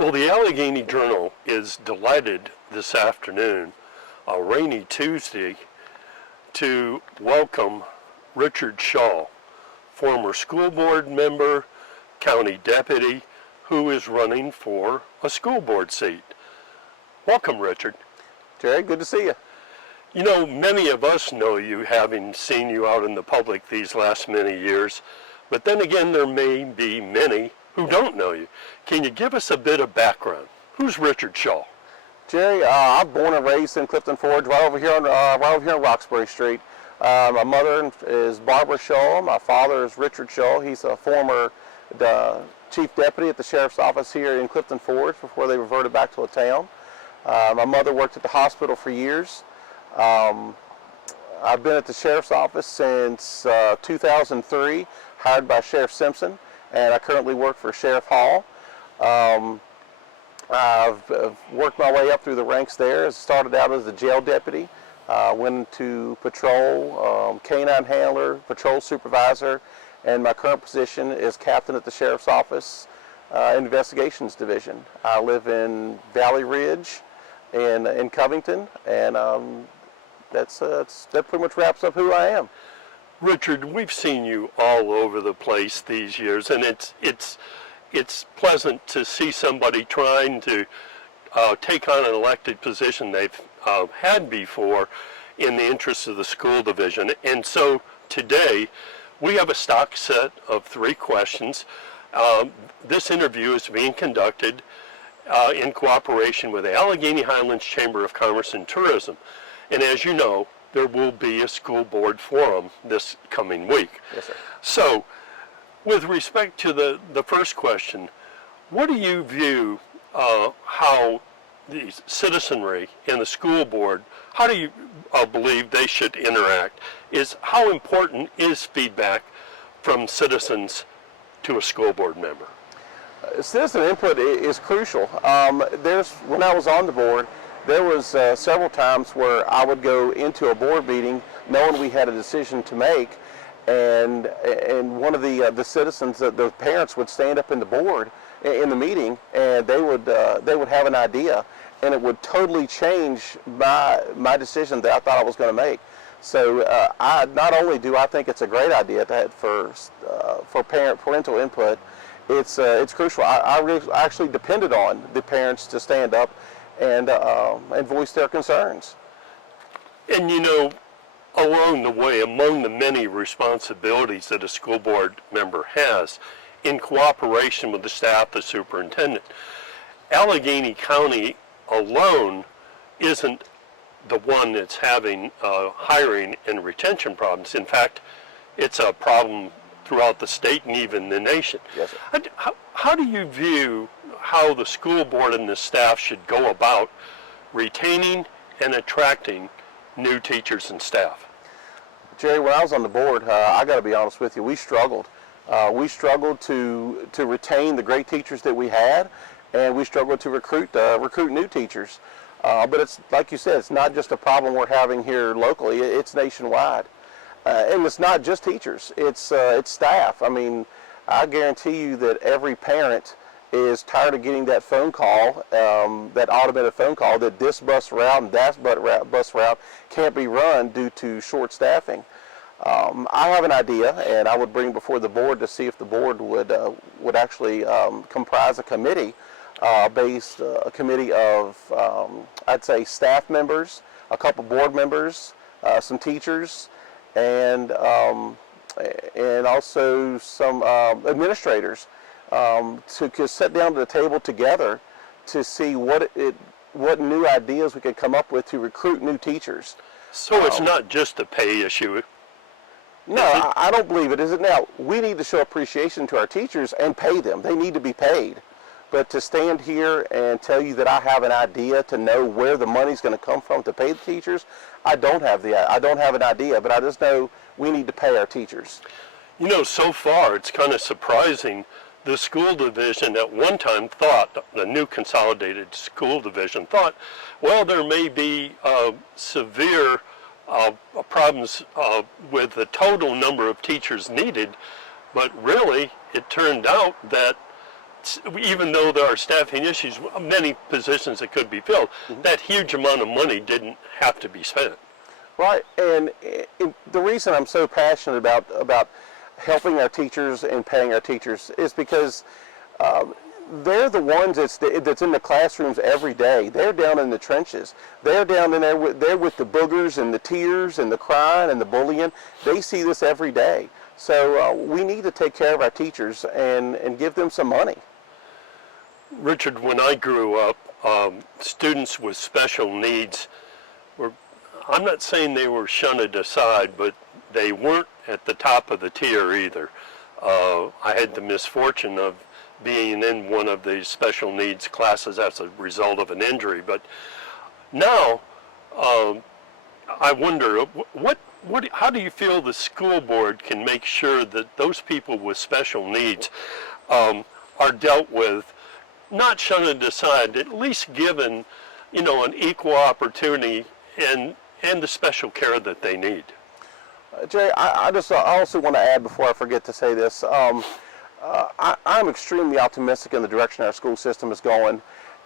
Well, the Alleghany Journal is delighted this afternoon, a rainy Tuesday, to welcome Richard Shull, former school board member, county deputy, who is running for a school board seat. Welcome, Richard. Jerry, good to see you. You know, many of us know you, having seen you out in the public these last many years, but then again, there may be many who don't know you. Can you give us a bit of background? Who's Richard Shull? Jerry, I'm born and raised in Clifton Forge, right over here on Roxbury Street. My mother is Barbara Shull. My father is Richard Shull. He's a former chief deputy at the sheriff's office here in Clifton Forge before they reverted back to the town. My mother worked at the hospital for years. I've been at the sheriff's office since 2003, hired by Sheriff Simpson, and I currently work for Sheriff Hall. I've worked my way up through the ranks there. I started out as a jail deputy, went into patrol, canine handler, patrol supervisor, and my current position is captain at the sheriff's office, investigations division. I live in Valley Ridge in Covington, and that pretty much wraps up who I am. Richard, we've seen you all over the place these years, and it's pleasant to see somebody trying to take on an elected position they've had before in the interests of the school division. And so today we have a stock set of 3 questions. This interview is being conducted in cooperation with the Alleghany Highlands Chamber of Commerce and Tourism. And as you know, there will be a school board forum this coming week. Yes, sir. So, with respect to the first question, what do you view how the citizenry and the school board, how do you believe they should interact? How important is feedback from citizens to a school board member? Citizen input is crucial. When I was on the board, there was several times where I would go into a board meeting knowing we had a decision to make, and one of the citizens, the parents, would stand up in the board in the meeting, and they would have an idea, and it would totally change my decision that I thought I was going to make. So I not only do I think it's a great idea to have for parental input, it's crucial. I actually depended on the parents to stand up and voice their concerns. And you know, along the way, among the many responsibilities that a school board member has, in cooperation with the staff, the superintendent, Alleghany County alone isn't the one that's having hiring and retention problems. In fact, it's a problem throughout the state and even the nation. Yes, sir. How do you view how the school board and the staff should go about retaining and attracting new teachers and staff? Jerry, when I was on the board, I got to be honest with you, we struggled. We struggled to retain the great teachers that we had, and we struggled to recruit new teachers. But it's like you said, it's not just a problem we're having here locally; it's nationwide, and it's not just teachers; it's staff. I mean, I guarantee you that every parent is tired of getting that phone call, that automated phone call, that this bus route and that bus route can't be run due to short staffing. I have an idea, and I would bring before the board to see if the board would actually comprise a committee, a committee of I'd say staff members, a couple board members, some teachers, and also some administrators. To sit down to the table together to see what new ideas we could come up with to recruit new teachers. So it's not just a pay issue. No, I don't believe it, is it? Now, we need to show appreciation to our teachers and pay them. They need to be paid. But to stand here and tell you that I have an idea to know where the money's going to come from to pay the teachers, I don't have an idea, but I just know we need to pay our teachers. You know, so far it's kind of surprising. The school division at one time thought, the new consolidated school division thought, well, there may be severe problems with the total number of teachers needed, but really it turned out that even though there are staffing issues, many positions that could be filled, that huge amount of money didn't have to be spent. Right, and the reason I'm so passionate about helping our teachers and paying our teachers is because they're the ones that's in the classrooms every day. They're down in the trenches. They're down in there with the boogers and the tears and the crying and the bullying. They see this every day. So we need to take care of our teachers and give them some money. Richard, when I grew up, students with special needs were, I'm not saying they were shunned aside, but they weren't at the top of the tier either. I had the misfortune of being in one of the special needs classes as a result of an injury. But now, I wonder, how do you feel the school board can make sure that those people with special needs are dealt with, not shunned aside, at least given, an equal opportunity and the special care that they need? Jerry, I also want to add before I forget to say this. I'm extremely optimistic in the direction our school system is going,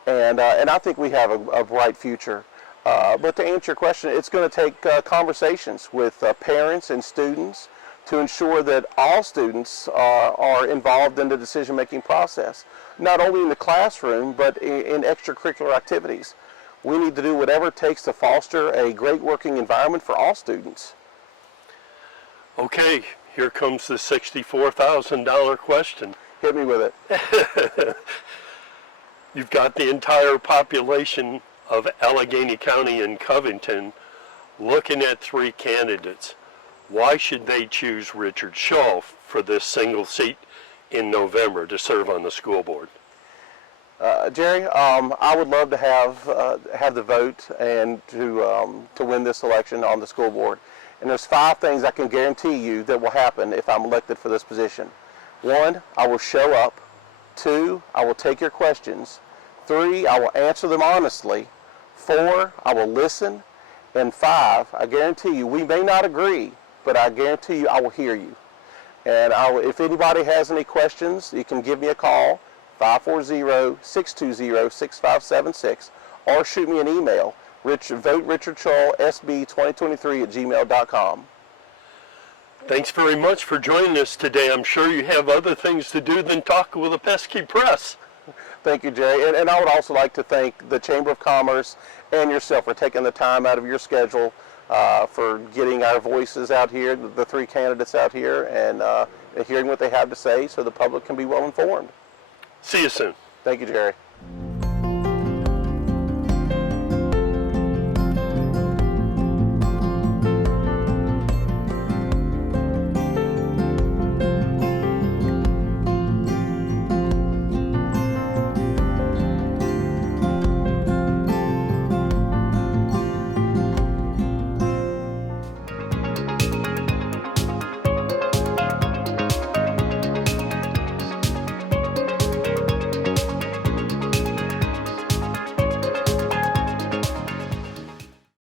and I think we have a bright future. But to answer your question, it's going to take conversations with parents and students to ensure that all students are involved in the decision-making process, not only in the classroom, but in extracurricular activities. We need to do whatever it takes to foster a great working environment for all students. Okay, here comes the $64,000 question. Hit me with it. You've got the entire population of Alleghany County and Covington looking at 3 candidates. Why should they choose Richard Shull for this single seat in November to serve on the school board? Jerry, I would love to have the vote and to win this election on the school board. And there's 5 things I can guarantee you that will happen if I'm elected for this position. 1, I will show up. 2, I will take your questions. 3, I will answer them honestly. 4, I will listen. And 5, I guarantee you, we may not agree, but I guarantee you I will hear you. And if anybody has any questions, you can give me a call, 540-620-6576, or shoot me an email, vote Richard Shull, SB2023@gmail.com. Thanks very much for joining us today. I'm sure you have other things to do than talk with a pesky press. Thank you, Jerry. And I would also like to thank the Chamber of Commerce and yourself for taking the time out of your schedule for getting our voices out here, the 3 candidates out here, and hearing what they have to say so the public can be well informed. See you soon. Thank you, Jerry.